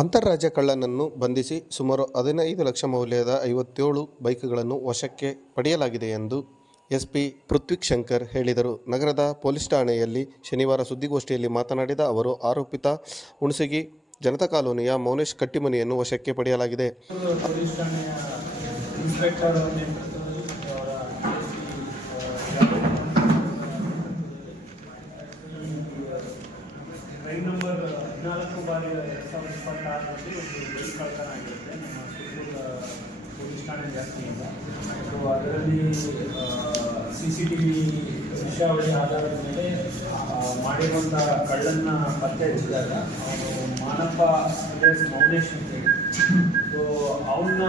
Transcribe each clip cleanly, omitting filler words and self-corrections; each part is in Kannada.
ಅಂತಾರಾಜ್ಯ ಕಳ್ಳನನ್ನು ಬಂಧಿಸಿ ಸುಮಾರು 15 ಲಕ್ಷ ಮೌಲ್ಯದ 57 ಬೈಕ್ಗಳನ್ನು ವಶಕ್ಕೆ ಪಡೆಯಲಾಗಿದೆ ಎಂದು ಎಸ್ಪಿ ಪೃಥ್ವಿಶಂಕರ್ ಹೇಳಿದರು. ನಗರದ ಪೊಲೀಸ್ ಠಾಣೆಯಲ್ಲಿ ಶನಿವಾರ ಸುದ್ದಿಗೋಷ್ಠಿಯಲ್ಲಿ ಮಾತನಾಡಿದ ಅವರು, ಆರೋಪಿತ ಹುಣಸಗಿ ಜನತಾ ಕಾಲೋನಿಯ ಮೌನೇಶ್ ಕಟ್ಟಿಮನಿಯನ್ನು ವಶಕ್ಕೆ ಪಡೆಯಲಾಗಿದೆ. ಪೊಲೀಸ್ ಠಾಣೆಯ ಇನ್ಸ್ಪೆಕ್ಟರ್ ರೈಡ್ ನಂಬರ್ 14/2026 ಒಂದು ಬೈಕ್ ಕಳ್ಳತನ ಆಗಿರುತ್ತೆ ನಮ್ಮ ಸುತ್ತೂರು ಪೊಲೀಸ್ ಠಾಣೆ ವ್ಯಾಪ್ತಿಯಿಂದ. ಸೊ ಅದರಲ್ಲಿ CCTV ದೃಶ್ಯಾವಳಿ ಆಧಾರದ ಮೇಲೆ ಮಾಡಿರುವಂಥ ಕಳ್ಳನ್ನ ಪತ್ತೆ ಹಚ್ಚಿದಾಗ ಅವನು ಮಾನಪ್ಪ ಮೌನೇಶ್ ಅಂತೇಳಿ. ಸೊ ಅವನ್ನ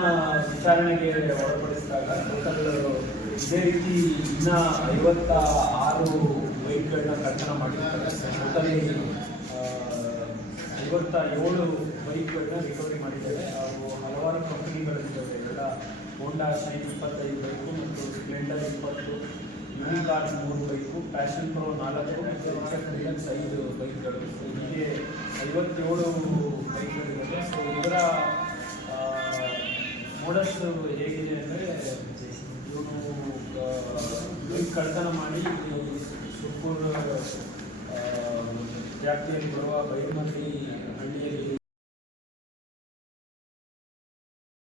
ವಿಚಾರಣೆಗೆ ಒಳಪಡಿಸಿದಾಗ ಟೋಟಲ್ ಇದೇ ರೀತಿ ಇನ್ನೂ 56 ಬೈಕ್ಗಳನ್ನ ಕಳ್ಳತನ ಮಾಡಿರ್ತಾರೆ. ಟೋಟಲಿ 57 ಬೈಕ್ಗಳನ್ನ ರಿಕವರಿ ಮಾಡಿದ್ದಾರೆ. ಅವರು ಹಲವಾರು ಕಂಪನಿಗಳಿದ್ದಾವೆ. ಎಲ್ಲ ಹೋಂಡಾ ಶೈನ್ 25 ಬೈಕು ಮತ್ತು Splendor 20, unicorn 3 bike, passion pro 4 ಮತ್ತು HF 5 ಬೈಕ್ಗಳು. ಸೊ ಹೀಗೆ 57 ಬೈಕ್ಗಳಿವೆ. ಸೊ ಇದರ ಮೋಡಸ್ ಹೇಗಿದೆ ಅಂದರೆ, ಇವನು ಬೈಕ್ ಕಳ್ಳತನ ಮಾಡಿ ಸುರ್ಪುರ್ ವ್ಯಾಪ್ತಿಯಲ್ಲಿ ಬರುವ ಬೈರ್ಮಂಡಿ ಹಳ್ಳಿಯಲ್ಲಿ